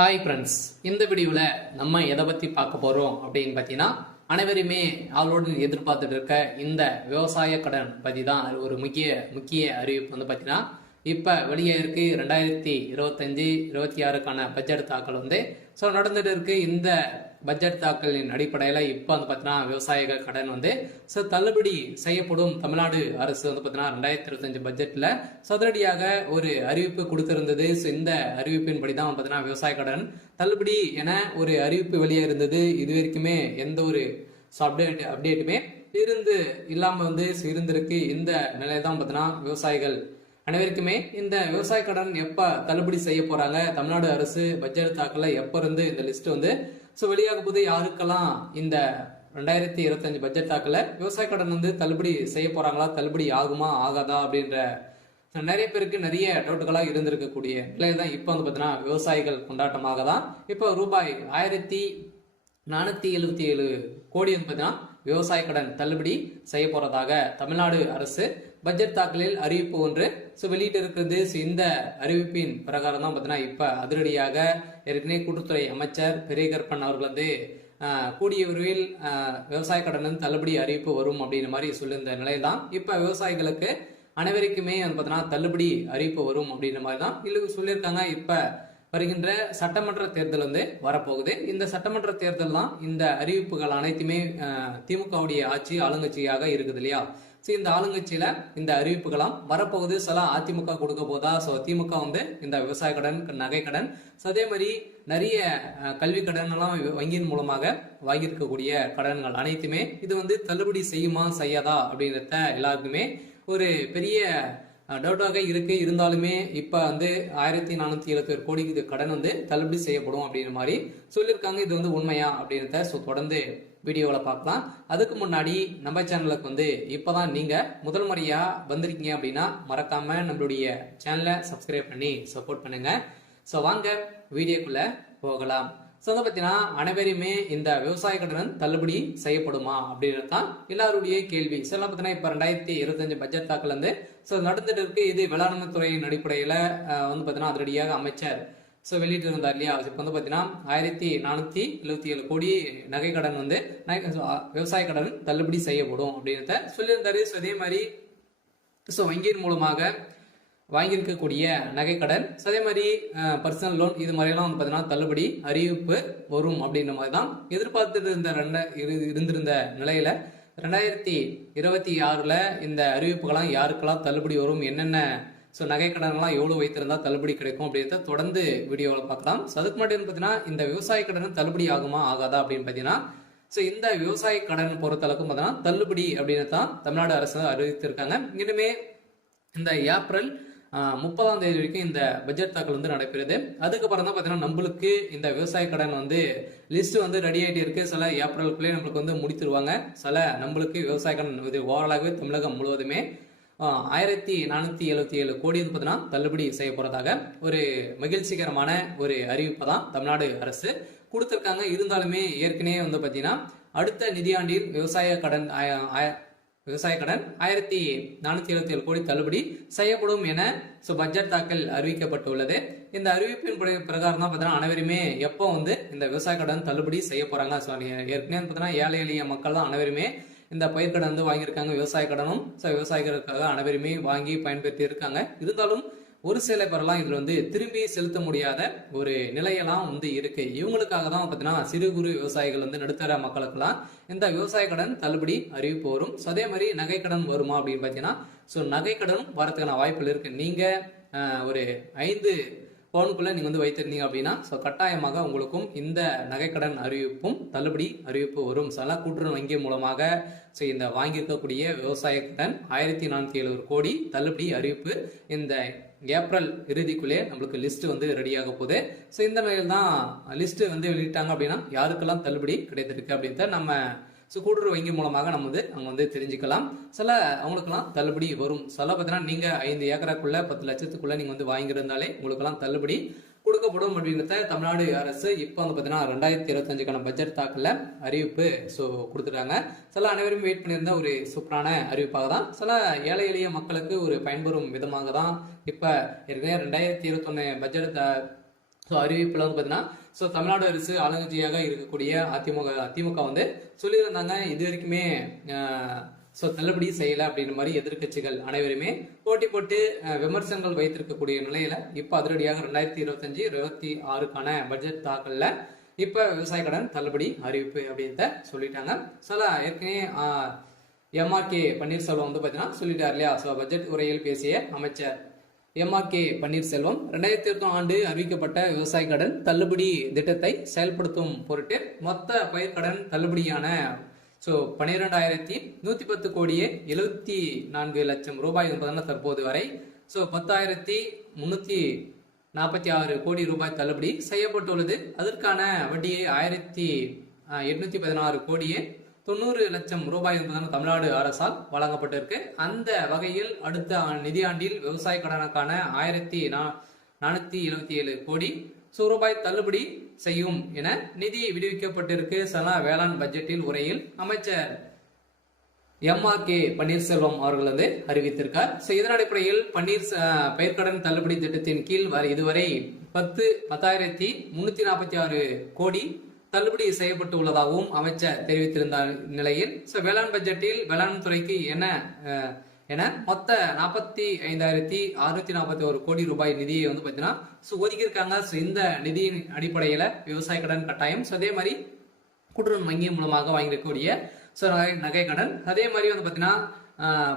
Hi friends, இந்த வீடியோவில் நம்ம எதை பற்றி பார்க்க போகிறோம் அப்படின்னு பார்த்தீங்கன்னா, அனைவருமே அவளோடு எதிர்பார்த்துட்டு இருக்க இந்த விவசாய கடன் பற்றி தான் ஒரு முக்கிய அறிவிப்பு வந்து பார்த்தீங்கன்னா, இப்போ வெளியே இருக்கு 2025-26க்கான பட்ஜெட் தாக்கல் வந்து நடந்துட்டு இருக்கு. இந்த பட்ஜெட் தாக்கலின் அடிப்படையில் இப்போ வந்து பார்த்தீங்கன்னா விவசாயிகள் கடன் வந்து தள்ளுபடி செய்யப்படும். தமிழ்நாடு அரசு வந்து பார்த்தீங்கன்னா 2025 பட்ஜெட்டில் சதுரடியாக ஒரு அறிவிப்பு கொடுத்திருந்தது. இந்த அறிவிப்பின்படி தான் பார்த்தீங்கன்னா விவசாய கடன் தள்ளுபடி என ஒரு அறிவிப்பு வெளியே இருந்தது. இது வரைக்குமே எந்த ஒரு அப்டேட்டுமே இல்லாமல் வந்து இருந்திருக்கு. இந்த நிலையை தான் பார்த்தீங்கன்னா விவசாயிகள் அனைவருக்குமே இந்த விவசாய கடன் எப்ப தள்ளுபடி செய்ய போறாங்க, தமிழ்நாடு அரசு பட்ஜெட் தாக்கல எப்ப இருந்து இந்த லிஸ்ட் வந்து வெளியாக போது, யாருக்கெல்லாம் இந்த 2025 பட்ஜெட் தாக்கல விவசாய கடன் வந்து தள்ளுபடி செய்ய போறாங்களா, தள்ளுபடி ஆகுமா ஆகாதா அப்படின்ற நிறைய பேருக்கு நிறைய டவுட்டுகளா இருந்திருக்கக்கூடிய நிலையில தான் இப்ப வந்து பாத்தீங்கன்னா விவசாயிகள் கொண்டாட்டமாக தான் இப்ப ரூபாய் 1477 கோடி வந்து பாத்தீங்கன்னா விவசாய கடன் தள்ளுபடி செய்ய போறதாக தமிழ்நாடு அரசு பட்ஜெட் தாக்கலில் அறிவிப்பு ஒன்று வெளியிட்டு இருக்கிறது. இந்த அறிவிப்பின் பிரகாரம் தான் பார்த்தீங்கன்னா இப்ப அதிரடியாக ஏற்கனவே கூட்டுத்துறை அமைச்சர் பெரியகற்பன் அவர்கள் வந்து கூடிய விரைவில் விவசாய கடன் தள்ளுபடி அறிவிப்பு வரும் அப்படின்ற மாதிரி சொல்லியிருந்த நிலையில தான் இப்ப விவசாயிகளுக்கு அனைவருக்குமே வந்து பார்த்தீங்கன்னா தள்ளுபடி அறிவிப்பு வரும் அப்படின்ற மாதிரி தான் சொல்லியிருக்காங்க. இப்ப வருகின்ற சட்டமன்ற தேர்தல் வந்து வரப்போகுது. இந்த சட்டமன்ற தேர்தல் தான் இந்த அறிவிப்புகள் அனைத்துமே திமுகவுடைய ஆட்சி ஆளுங்கட்சியாக இருக்குது இல்லையா. இந்த ஆளுங்கட்சியில இந்த அறிவிப்புகளாம் வரப்போகுது. சில அதிமுக கொடுக்க போதா, திமுக வந்து இந்த விவசாய கடன், நகை கடன், அதே மாதிரி நிறைய கல்வி கடன் எல்லாம் வங்கியின் மூலமாக வாங்கியிருக்கக்கூடிய கடன்கள் அனைத்துமே இது வந்து தள்ளுபடி செய்யுமா செய்யாதா அப்படின்றத எல்லாருக்குமே ஒரு பெரிய டவுட்டாக இருக்கு. இருந்தாலுமே இப்ப வந்து 1477 கோடி கடன் வந்து தள்ளுபடி செய்யப்படும் அப்படின்ற மாதிரி சொல்லியிருக்காங்க. இது வந்து உண்மையா அப்படின்றத தொடர்ந்து வீடியோவில் பார்க்கலாம். அதுக்கு முன்னாடி நம்ம சேனலுக்கு வந்து இப்பதான் நீங்க முதல் முறையா வந்திருக்கீங்க அப்படின்னா மறக்காம நம்மளுடைய சேனலை சப்ஸ்கிரைப் பண்ணி சப்போர்ட் பண்ணுங்க. வாங்க வீடியோக்குள்ள போகலாம். வந்து பார்த்தீங்கன்னா அனைவருமே இந்த விவசாய கடன் தள்ளுபடி செய்யப்படுமா அப்படின்றது தான் எல்லாருடைய கேள்வி. பார்த்தீங்கன்னா இப்ப 2025 பட்ஜெட் தாக்கல் வந்து நடந்துட்டு இருக்கு. இது வேளாண்மை துறையின் அடிப்படையில வந்து பார்த்தீங்கன்னா அதிரடியாக அமைச்சர் வெளியிட்டு இருந்தார் இல்லையா. இப்ப வந்து பார்த்தீங்கன்னா 1477 கோடி நகை கடன் வந்து விவசாய கடன் தள்ளுபடி செய்யப்படும் அப்படின்றத சொல்லியிருந்தாரு. அதே மாதிரி வங்கியின் மூலமாக வாங்கியிருக்கக்கூடிய நகை கடன், அதே மாதிரி பர்சனல் லோன், இது மாதிரிலாம் வந்து பார்த்தீங்கன்னா தள்ளுபடி அறிவிப்பு வரும் அப்படின்ற மாதிரி தான் எதிர்பார்த்துட்டு இருந்திருந்த நிலையில 2026ல இந்த அறிவிப்புகளாம் யாருக்கெல்லாம் தள்ளுபடி வரும், என்னென்ன நகை கடன்லாம் எவ்வளவு வைத்திருந்தா தள்ளுபடி கிடைக்கும் அப்படின்றத தொடர்ந்து வீடியோவில் பார்க்கலாம். அதுக்கு மட்டும் பார்த்தீங்கன்னா இந்த விவசாய கடன் தள்ளுபடி ஆகுமா ஆகாதா அப்படின்னு பார்த்தீங்கன்னா இந்த விவசாய கடன் பொறுத்தளவுக்கும் பார்த்தீங்கன்னா தள்ளுபடி அப்படின்னு தான் தமிழ்நாடு அரசு அறிவித்திருக்காங்க. இனிமே இந்த ஏப்ரல் 30ஆம் தேதி வரைக்கும் இந்த பட்ஜெட் தாக்கல் வந்து நடைபெறுது. அதுக்கப்புறம் தான் பார்த்தீங்கன்னா நம்மளுக்கு இந்த விவசாய கடன் வந்து லிஸ்ட் வந்து ரெடி ஆகிட்டு இருக்கு. சில ஏப்ரலுக்குள்ளே நம்மளுக்கு வந்து முடித்துருவாங்க. சில நம்மளுக்கு விவசாய கடன் இது ஓவராலாகவே தமிழகம் முழுவதுமே 1477 கோடி வந்து பார்த்தீங்கன்னா தள்ளுபடி செய்ய போறதாக ஒரு மகிழ்ச்சிகரமான ஒரு அறிவிப்பை தான் தமிழ்நாடு அரசு கொடுத்திருக்காங்க. இருந்தாலுமே ஏற்கனவே வந்து பார்த்தீங்கன்னா அடுத்த நிதியாண்டில் விவசாய கடன் 1477 கோடி தள்ளுபடி செய்யப்படும் என பட்ஜெட் தாக்கல் அறிவிக்கப்பட்டுள்ளது. இந்த அறிவிப்பின் பிரகாரம் தான் பார்த்தீங்கன்னா அனைவருமே எப்போ வந்து இந்த விவசாய கடன் தள்ளுபடி செய்ய போறாங்க. ஏற்கனவே பார்த்தீங்கன்னா ஏழை எளிய மக்கள் தான் அனைவருமே இந்த பயிர்க்கடன் வந்து வாங்கியிருக்காங்க. விவசாய கடனும் விவசாயிகளுக்காக அனைவருமே வாங்கி பயன்பெற்று இருக்காங்க. இருந்தாலும் ஒரு சில பேரெல்லாம் இதுல வந்து திரும்பி செலுத்த முடியாத ஒரு நிலையெல்லாம் வந்து இருக்கு. இவங்களுக்காக தான் பார்த்தீங்கன்னா சிறு குறு விவசாயிகள் வந்து நடுத்தர மக்களுக்கெல்லாம் இந்த விவசாய கடன் தள்ளுபடி அறிவிப்பு வரும். அதே மாதிரி நகை கடன் வருமா அப்படின்னு பார்த்தீங்கன்னா நகை கடனும் வரதுக்கான வாய்ப்புகள் இருக்கு. நீங்க ஒரு 5 பவுனுக்குள்ள நீங்க வந்து வைத்திருந்தீங்க அப்படின்னா கட்டாயமாக உங்களுக்கும் இந்த நகைக்கடன் அறிவிப்பும் தள்ளுபடி அறிவிப்பு வரும். சில கூட்டுறவு வங்கி மூலமாக இந்த வாங்கியிருக்கக்கூடிய விவசாய கடன் 1477 கோடி தள்ளுபடி அறிவிப்பு இந்த ஏப்ரல் இறுதிக்குள்ளே நம்மளுக்கு லிஸ்ட் வந்து ரெடியாக போகுது. இந்த நிலையில் தான் லிஸ்ட் வந்து வெளியிட்டாங்க அப்படின்னா யாருக்கெல்லாம் தள்ளுபடி கிடைத்திருக்கு அப்படின்றத நம்ம கூட்டுறவு வங்கி மூலமாக நம்ம வந்து அங்க வந்து தெரிஞ்சுக்கலாம். சில அவங்களுக்கெல்லாம் தள்ளுபடி வரும். சில பார்த்தீங்கன்னா நீங்க 5 ஏக்கராக்குள்ள 10 லட்சத்துக்குள்ள நீங்க வந்து வாங்கியிருந்தாலே உங்களுக்கெல்லாம் தள்ளுபடி கொடுக்கப்படும் அப்படின்றத தமிழ்நாடு அரசு இப்போ வந்து பார்த்தீங்கன்னா 2025க்கான பட்ஜெட் தாக்கல அறிவிப்பு கொடுத்துட்டாங்க. சில அனைவரும் வெயிட் பண்ணியிருந்த ஒரு சூப்பரான அறிவிப்பாக தான், சில ஏழை எளிய மக்களுக்கு ஒரு பயன்பெறும் விதமாக தான் இப்ப ஏற்கனவே 2021 பட்ஜெட் ஸோ அறிவிப்புல வந்து பார்த்தீங்கன்னா ஸோ தமிழ்நாடு அரசு ஆளுங்கட்சியாக இருக்கக்கூடிய திமுக வந்து சொல்லியிருந்தாங்க இது வரைக்குமே ஸோ தள்ளுபடி செய்யலை அப்படின்ற மாதிரி எதிர்கட்சிகள் அனைவருமே போட்டி போட்டு விமர்சனங்கள் வைத்திருக்கக்கூடிய நிலையில இப்போ அதிரடியாக 2025-26க்கான பட்ஜெட் தாக்கல்ல இப்போ விவசாய கடன் தள்ளுபடி அறிவிப்பு அப்படின்றத சொல்லிட்டாங்க. சில ஏற்கனவே எம்ஆர்கே பன்னீர்செல்வம் வந்து பார்த்தீங்கன்னா சொல்லிட்டார் இல்லையா. ஸோ பட்ஜெட் உரையில் பேசிய அமைச்சர் எம்ஆர்கே பன்னீர்செல்வம் 2020 ஆண்டு அறிவிக்கப்பட்ட விவசாய கடன் தள்ளுபடி திட்டத்தை செயல்படுத்தும் பொருட்டு மொத்த பயிர்க்கடன் தள்ளுபடியான ஸோ 12,110 கோடியே 74 லட்சம் ரூபாய் என்பதான தற்போது வரை ஸோ 10,346 கோடி ரூபாய் தள்ளுபடி செய்யப்பட்டுள்ளது. அதற்கான வட்டியை 1,816 கோடியே 90 லட்சம் ரூபாய் என்பதான தமிழ்நாடு அரசால் வழங்கப்பட்டிருக்கு. அந்த வகையில் அடுத்த நிதியாண்டில் விவசாய கடனுக்கான 1,477 கோடி ரூபாய் தள்ளுபடி செய்யும் என நிதி விடுவிக்கப்பட்டிருக்கு. வேளாண் பட்ஜெட்டில் உரையில் அமைச்சர் எம்ஆர்கே பன்னீர்செல்வம் அவர்கள் வந்து அறிவித்திருக்கார். இதன் அடிப்படையில் பயிர்க்கடன் தள்ளுபடி திட்டத்தின் கீழ் இதுவரை 10,346 கோடி தள்ளுபடி செய்யப்பட்டு உள்ளதாகவும் அமைச்சர் தெரிவித்திருந்த நிலையில் வேளாண் பட்ஜெட்டில் வேளாண் துறைக்கு என மொத்த 45,641 கோடி ரூபாய் நிதியை வந்து பார்த்தீங்கன்னா ஒதுக்கியிருக்காங்க. இந்த நிதியின் அடிப்படையில் விவசாய கடன் கட்டாயம் அதே மாதிரி கூட்டுறவு வங்கி மூலமாக வாங்கியிருக்கக்கூடிய நகை கடன் அதே மாதிரி வந்து பார்த்தீங்கன்னா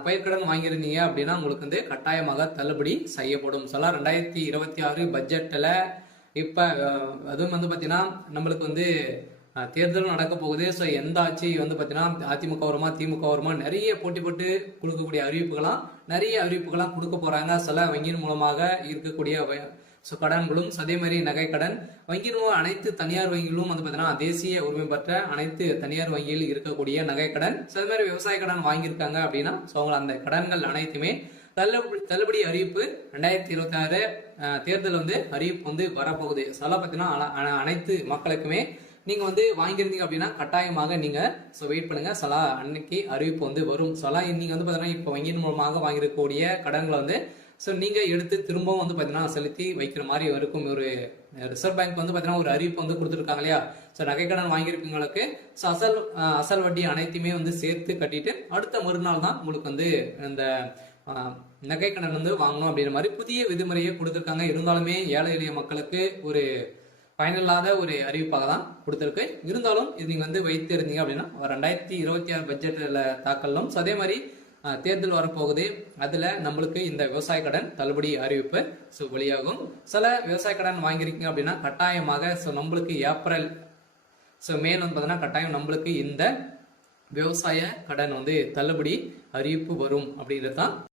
பயிர்க்கடன் வாங்கியிருந்தீங்க அப்படின்னா உங்களுக்கு வந்து கட்டாயமாக தள்ளுபடி செய்யப்படும். 2026 பட்ஜெட்டில் இப்போ அதுவும் வந்து பார்த்தீங்கன்னா நம்மளுக்கு வந்து தேர்தலும் நடக்க போகுது. ஸோ எந்த ஆட்சி வந்து பார்த்தீங்கன்னா அதிமுக வருமா திமுக வருமா நிறைய போட்டி போட்டு கொடுக்கக்கூடிய நிறைய அறிவிப்புகளாம் கொடுக்க போறாங்க. சில வங்கியின் மூலமாக இருக்கக்கூடிய கடன்களும் அதே மாதிரி நகை கடன் வங்கியின் அனைத்து தனியார் வங்கிகளும் வந்து பார்த்தீங்கன்னா தேசிய உரிமை பெற்ற அனைத்து தனியார் வங்கியில் இருக்கக்கூடிய நகை கடன் சில மாதிரி விவசாய கடன் வாங்கியிருக்காங்க அப்படின்னா அந்த கடன்கள் அனைத்துமே தள்ளுபடி அறிவிப்பு 2026 தேர்தல் வந்து அறிவிப்பு வந்து வரப்போகுது. பார்த்தீங்கன்னா அனைத்து மக்களுக்குமே நீங்க வந்து வாங்கியிருந்தீங்க அப்படின்னா கட்டாயமாக நீங்க வெயிட் பண்ணுங்க. அன்னைக்கு அறிவிப்பு வந்து வரும். நீங்க வந்து பாத்தீங்கன்னா இப்ப வங்கியின் மூலமாக வாங்கிருக்கக்கூடிய கடன்களை வந்து நீங்க எடுத்து திரும்பவும் வந்து பாத்தீங்கன்னா செலுத்தி வைக்கிற மாதிரி இருக்கும். ஒரு ரிசர்வ் பேங்க் வந்து பாத்தீங்கன்னா ஒரு அறிவிப்பு வந்து கொடுத்துருக்காங்க இல்லையா. நகை கடன் வாங்கியிருக்கவங்களுக்கு அசல் வட்டி அனைத்துமே வந்து சேர்த்து கட்டிட்டு அடுத்த மறுநாள் தான் உங்களுக்கு வந்து இந்த நகை கடன் வந்து வாங்கணும் அப்படின்ற மாதிரி புதிய விதிமுறையை கொடுத்துருக்காங்க. இருந்தாலுமே ஏழை எளிய மக்களுக்கு ஒரு பயனில்லாத ஒரு அறிவிப்பாக தான் கொடுத்துருக்கு. இருந்தாலும் இது நீங்க வந்து வைத்து இருந்தீங்க அப்படின்னா 2026 பட்ஜெட்ல தாக்கலும் அதே மாதிரி தேர்தல் வரப்போகுது. அதுல நம்மளுக்கு இந்த விவசாய கடன் தள்ளுபடி அறிவிப்பு வெளியாகும். சில விவசாய கடன் வாங்கியிருக்கீங்க அப்படின்னா கட்டாயமாக நம்மளுக்கு ஏப்ரல் மே வந்து பார்த்தீங்கன்னா கட்டாயம் நம்மளுக்கு இந்த விவசாய கடன் வந்து தள்ளுபடி அறிவிப்பு வரும் அப்படின்றது தான்